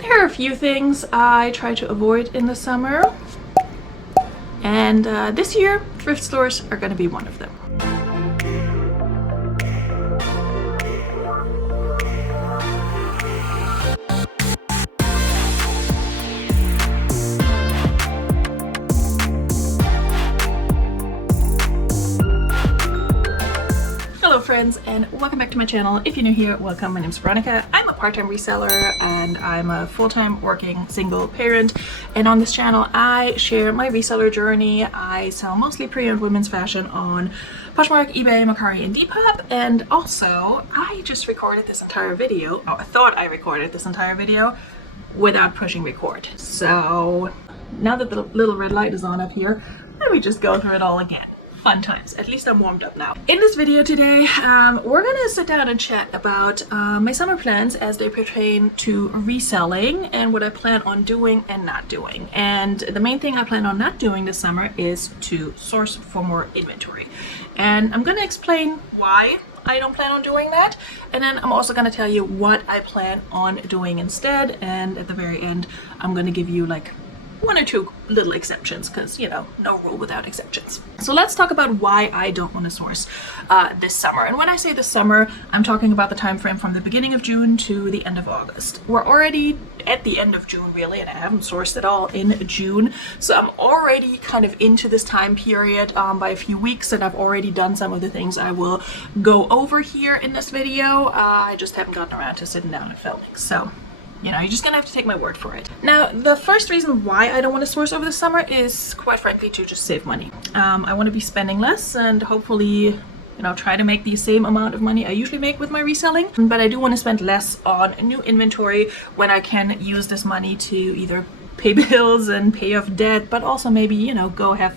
There are a few things I try to avoid in the summer, and this year thrift stores are going to be one of them. Hello friends, and welcome back to my channel. If you're new here, welcome. My name is Veronika. I'm a part-time reseller and I'm a full-time working single parent, and on this channel I share my reseller journey. I sell mostly pre-owned women's fashion on Poshmark, eBay, Mercari, and Depop, and also I just recorded this entire video, I thought I recorded this entire video without pushing record. So now that the little red light is on up here, let me just go through it all again. Fun times. At least I'm warmed up now. In this video today, we're gonna sit down and chat about my summer plans as they pertain to reselling and what I plan on doing and not doing. And the main thing I plan on not doing this summer is to source for more inventory. And I'm gonna explain why I don't plan on doing that. And then I'm also gonna tell you what I plan on doing instead. And at the very end, I'm gonna give you like one or two little exceptions, because you know, no rule without exceptions. So let's talk about why I don't want to source this summer. And when I say this summer, I'm talking about the time frame from the beginning of June to the end of August. We're already at the end of June really, and I haven't sourced at all in June, so I'm already kind of into this time period by a few weeks, and I've already done some of the things I will go over here in this video. I just haven't gotten around to sitting down and filming, so you know, you're just gonna have to take my word for it. Now, the first reason why I don't want to source over the summer is, quite frankly, to just save money. I want to be spending less and hopefully, you know, try to make the same amount of money I usually make with my reselling. But I do want to spend less on new inventory when I can use this money to either pay bills and pay off debt, but also maybe, you know, go have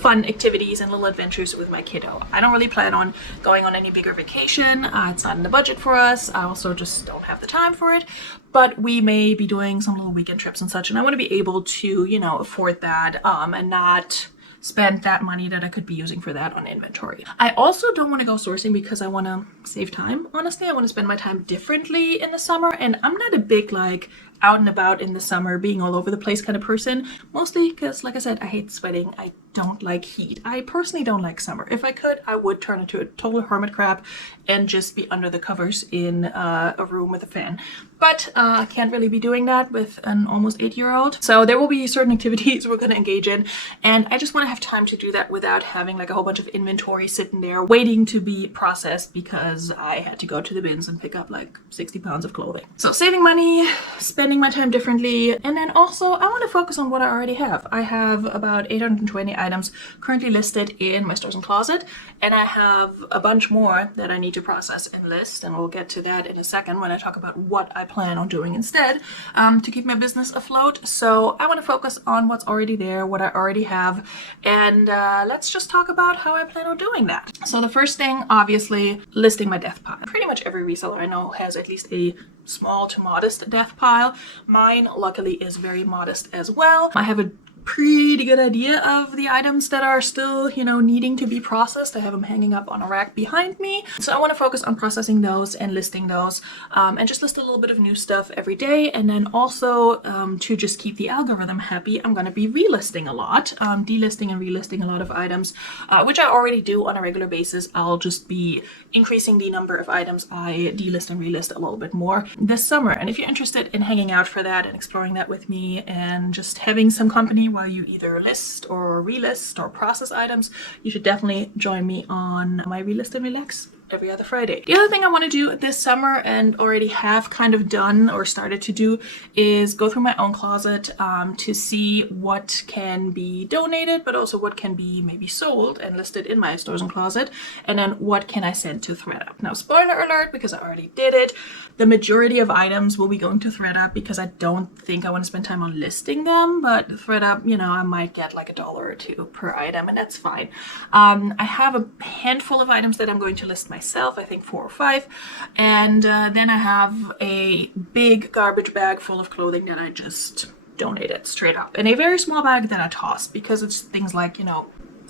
fun activities and little adventures with my kiddo. I don't really plan on going on any bigger vacation. It's not in the budget for us. I also just don't have the time for it. But we may be doing some little weekend trips and such, and I want to be able to, you know, afford that and not spend that money that I could be using for that on inventory. I also don't want to go sourcing because I want to save time. Honestly, I want to spend my time differently in the summer, and I'm not a big like out and about in the summer, being all over the place kind of person. Mostly because, like I said, I hate sweating. I don't like heat. I personally don't like summer. If I could, I would turn into a total hermit crab and just be under the covers in a room with a fan. But I can't really be doing that with an almost 8-year-old. So there will be certain activities we're going to engage in, and I just want to have time to do that without having like a whole bunch of inventory sitting there waiting to be processed because I had to go to the bins and pick up like 60 pounds of clothing. So saving money, spending my time differently, and then also I want to focus on what I already have. I have about 820 items currently listed in my stores and closet, and I have a bunch more that I need to process and list, and we'll get to that in a second when I talk about what I plan on doing instead to keep my business afloat. So I want to focus on what's already there, what I already have, and let's just talk about how I plan on doing that. So the first thing, obviously, listing my death pile. Pretty much every reseller I know has at least a small to modest death pile. Mine, luckily, is very modest as well. I have a pretty good idea of the items that are still, you know, needing to be processed. I have them hanging up on a rack behind me. So I want to focus on processing those and listing those and just list a little bit of new stuff every day. And then also to just keep the algorithm happy, I'm going to be relisting a lot, delisting and relisting a lot of items, which I already do on a regular basis. I'll just be increasing the number of items I delist and relist a little bit more this summer. And if you're interested in hanging out for that and exploring that with me and just having some company while you either list or relist or process items, you should definitely join me on my Relist and Relax every other Friday. The other thing I want to do this summer, and already have kind of done or started to do, is go through my own closet to see what can be donated, but also what can be maybe sold and listed in my stores and closet, and then what can I send to thredup. Now, spoiler alert, because I already did it, the majority of items will be going to thredup because I don't think I want to spend time on listing them, but thredup, you know, I might get like $1 or $2 per item, and that's fine. I have a handful of items that I'm going to list myself, I think 4 or 5, and then I have a big garbage bag full of clothing that I just donated straight up, and a very small bag that I tossed because it's things like, you know,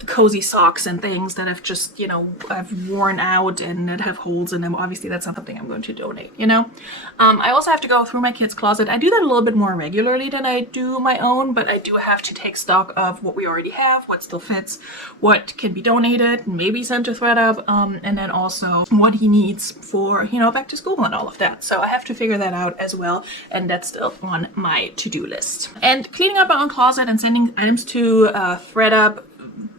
cozy socks and things that have just, you know, I've worn out and that have holes in them. Obviously that's not something I'm going to donate, you know. I also have to go through my kids' closet. I do that a little bit more regularly than I do my own, but I do have to take stock of what we already have, what still fits, what can be donated, maybe sent to thredup, and then also what he needs for, you know, back to school and all of that. So I have to figure that out as well, and that's still on my to-do list. And cleaning up my own closet and sending items to thredup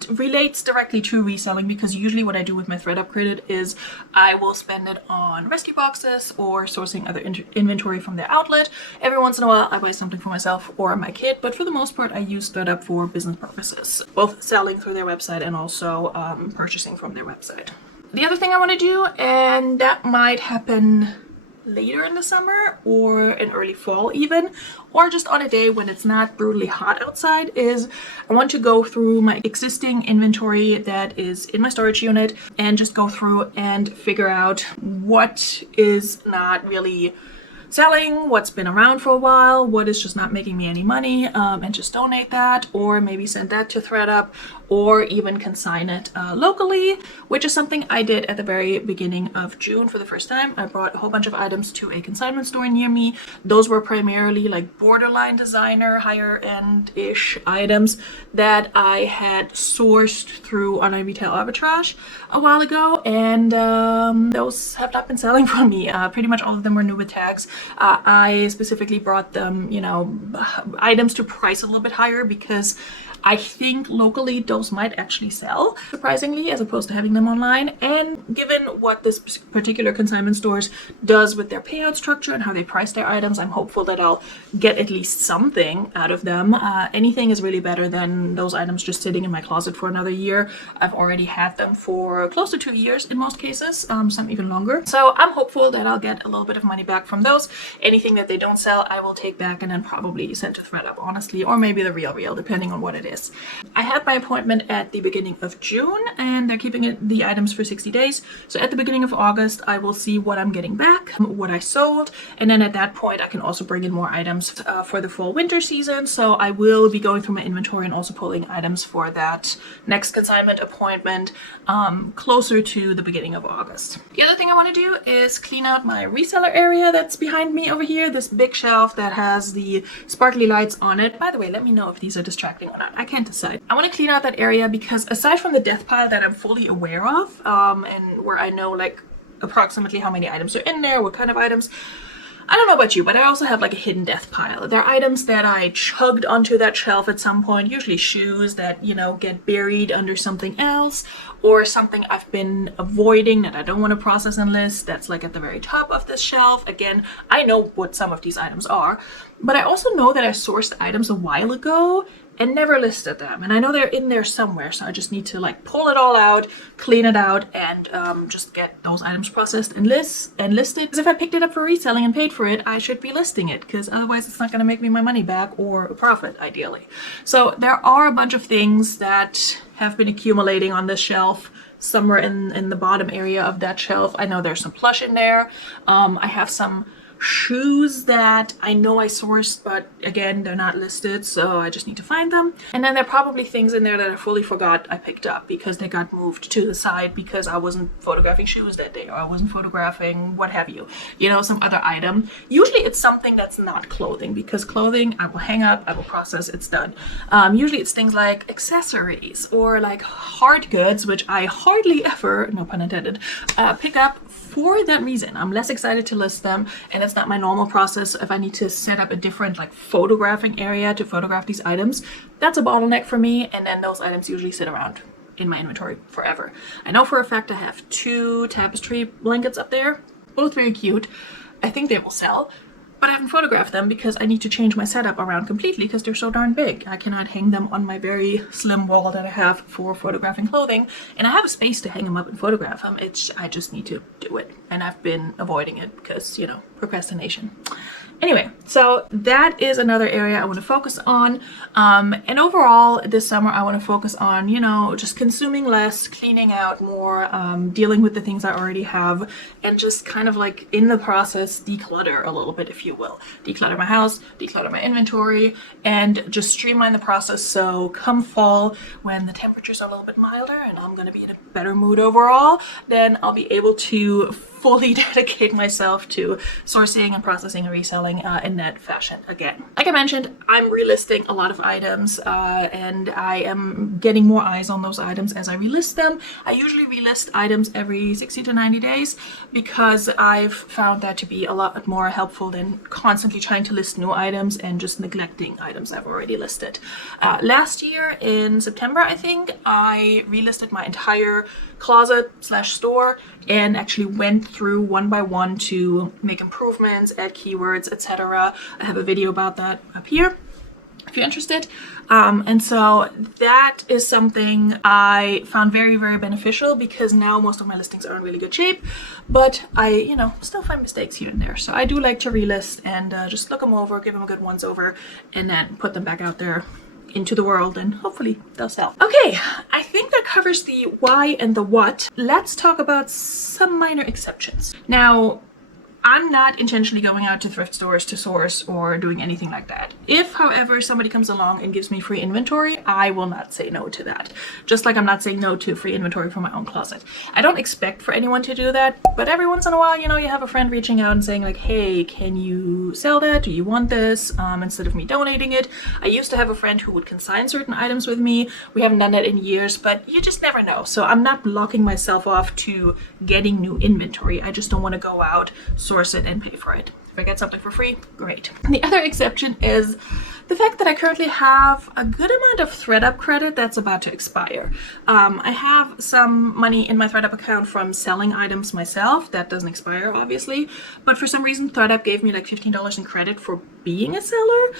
relates directly to reselling, because usually what I do with my thredup credit is I will spend it on rescue boxes or sourcing other inventory from their outlet. Every once in a while I buy something for myself or my kid, but for the most part I use thredup for business purposes, both selling through their website and also purchasing from their website. The other thing I want to do, and that might happen later in the summer or in early fall even, or just on a day when it's not brutally hot outside, is I want to go through my existing inventory that is in my storage unit and just go through and figure out what is not really selling, what's been around for a while, what is just not making me any money, and just donate that, or maybe send that to thredup, or even consign it locally, which is something I did at the very beginning of June for the first time. I brought a whole bunch of items to a consignment store near me. Those were primarily like borderline designer, higher end-ish items that I had sourced through online retail arbitrage a while ago, and those have not been selling for me. Pretty much all of them were new with tags. I specifically brought them, you know, items to price a little bit higher because I think locally those might actually sell, surprisingly, as opposed to having them online. And given what this particular consignment stores does with their payout structure and how they price their items, I'm hopeful that I'll get at least something out of them. Anything is really better than those items just sitting in my closet for another year. I've already had them for close to 2 years in most cases, some even longer. So I'm hopeful that I'll get a little bit of money back from those. Anything that they don't sell, I will take back and then probably send to thredup, honestly, or maybe the Real, depending on what it is. I had my appointment at the beginning of June, and they're keeping the items for 60 days. So at the beginning of August, I will see what I'm getting back, what I sold, and then at that point, I can also bring in more items for the fall winter season. So I will be going through my inventory and also pulling items for that next consignment appointment closer to the beginning of August. The other thing I want to do is clean out my reseller area that's behind me over here, this big shelf that has the sparkly lights on it. By the way, let me know if these are distracting or not. I can't decide. I want to clean out that area because aside from the death pile that I'm fully aware of, and where I know like approximately how many items are in there, what kind of items, I don't know about you, but I also have like a hidden death pile. There are items that I chugged onto that shelf at some point, usually shoes that, you know, get buried under something else, or something I've been avoiding that I don't want to process and list that's like at the very top of this shelf. Again, I know what some of these items are, but I also know that I sourced items a while ago and never listed them, and I know they're in there somewhere, so I just need to like pull it all out, clean it out, and just get those items processed and listed. Because if I picked it up for reselling and paid for it, I should be listing it, because otherwise it's not going to make me my money back or a profit, ideally. So there are a bunch of things that have been accumulating on this shelf, somewhere in the bottom area of that shelf. I know there's some plush in there. I have some shoes that I know I sourced, but again, they're not listed, so I just need to find them. And then there are probably things in there that I fully forgot I picked up because they got moved to the side because I wasn't photographing shoes that day, or I wasn't photographing what have you, you know, some other item. Usually it's something that's not clothing, because clothing I will hang up, I will process, it's done. Usually it's things like accessories or like hard goods, which I hardly ever, no pun intended, pick up for that reason. I'm less excited to list them, and it's not my normal process. If I need to set up a different like photographing area to photograph these items, that's a bottleneck for me, and then those items usually sit around in my inventory forever. I know for a fact I have 2 tapestry blankets up there, both very cute. I think they will sell, but I haven't photographed them because I need to change my setup around completely because they're so darn big. I cannot hang them on my very slim wall that I have for photographing clothing, and I have a space to hang them up and photograph them. I just need to do it, and I've been avoiding it because, you know, procrastination. Anyway, so that is another area I want to focus on. And overall this summer I want to focus on, you know, just consuming less, cleaning out more, dealing with the things I already have, and just kind of like in the process declutter a little bit, if you will. Declutter my house, declutter my inventory, and just streamline the process so come fall, when the temperatures are a little bit milder and I'm going to be in a better mood overall, then I'll be able to fully dedicate myself to sourcing and processing and reselling in that fashion again. Like I mentioned, I'm relisting a lot of items and I am getting more eyes on those items as I relist them. I usually relist items every 60 to 90 days because I've found that to be a lot more helpful than constantly trying to list new items and just neglecting items I've already listed. Last year in September, I think, I relisted my entire closet slash store and actually went through one by one to make improvements, add keywords, etc. I have a video about that up here if you're interested. And so that is something I found very, very beneficial because now most of my listings are in really good shape, but I, you know, still find mistakes here and there. So I do like to relist and just look them over, give them a good once over, and then put them back out there into the world, and hopefully they'll sell. Okay, I think that covers the why and the what. Let's talk about some minor exceptions. Now, I'm not intentionally going out to thrift stores to source or doing anything like that. If, however, somebody comes along and gives me free inventory, I will not say no to that. Just like I'm not saying no to free inventory for my own closet. I don't expect for anyone to do that, but every once in a while, you know, you have a friend reaching out and saying like, hey, can you sell that? Do you want this? Instead of me donating it. I used to have a friend who would consign certain items with me. We haven't done that in years, but you just never know. So I'm not blocking myself off to getting new inventory. I just don't want to go out, source it, and pay for it. If I get something for free, great. The other exception is the fact that I currently have a good amount of thredup credit that's about to expire. I have some money in my thredup account from selling items myself. That doesn't expire, obviously, but for some reason thredup gave me like $15 in credit for being a seller,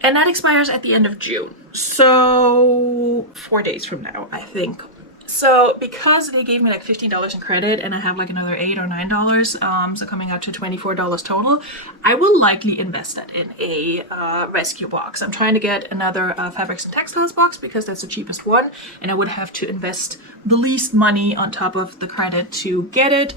and that expires at the end of June. So 4 days from now, I think. So because they gave me like $15 in credit and I have like another $8 or $9, so coming out to $24 total, I will likely invest that in a rescue box. I'm trying to get another fabrics and textiles box because that's the cheapest one, and I would have to invest the least money on top of the credit to get it,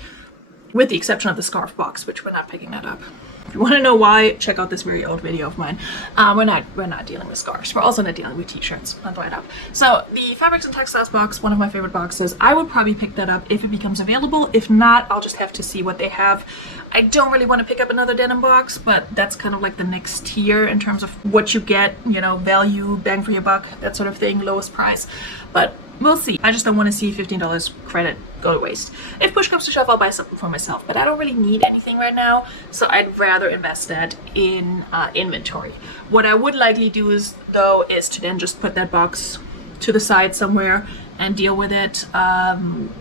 with the exception of the scarf box, which we're not picking that up. If you want to know why, check out this very old video of mine. We're not dealing with scarves. We're also not dealing with t-shirts on thredup. So the fabrics and textiles box, one of my favorite boxes, I would probably pick that up if it becomes available. If not, I'll just have to see what they have. I don't really want to pick up another denim box, but that's kind of like the next tier in terms of what you get, you know, value, bang for your buck, that sort of thing, lowest price. But we'll see. I just don't want to see $15 credit go to waste. If push comes to shove, I'll buy something for myself, but I don't really need anything right now, so I'd rather invest that in inventory. What I would likely do is to then just put that box to the side somewhere and deal with it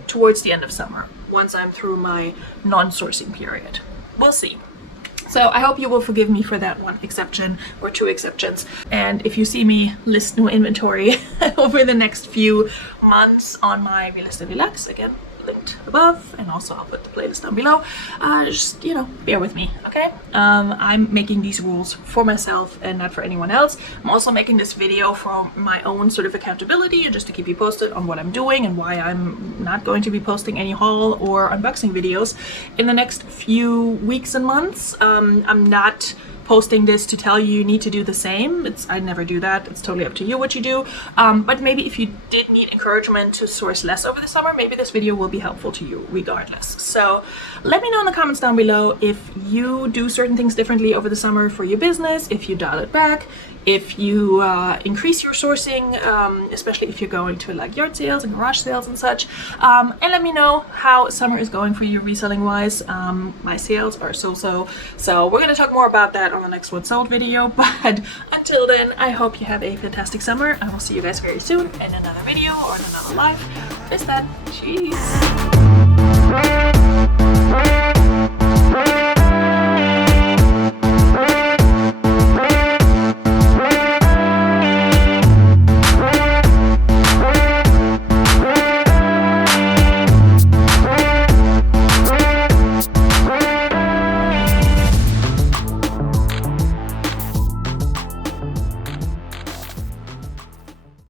towards the end of summer, once I'm through my non-sourcing period. We'll see. So I hope you will forgive me for that one exception or two exceptions. And if you see me list new inventory over the next few months on my Relist and Relax, again, linked above, and also I'll put the playlist down below, just, you know, bear with me, okay? I'm making these rules for myself and not for anyone else. I'm also making this video for my own sort of accountability and just to keep you posted on what I'm doing and why I'm not going to be posting any haul or unboxing videos in the next few weeks and months. I'm not posting this to tell you need to do the same. I never do that. It's totally up to you what you do. But maybe if you did need encouragement to source less over the summer, maybe this video will be helpful to you regardless. So let me know in the comments down below if you do certain things differently over the summer for your business, if you dial it back, if you increase your sourcing, especially if you're going to like yard sales and garage sales and such, and let me know how summer is going for you reselling wise. My sales are so we're going to talk more about that on the next What Sold video, but until then, I hope you have a fantastic summer. I will see you guys very soon in another video or in another live. Bis dann. Cheers.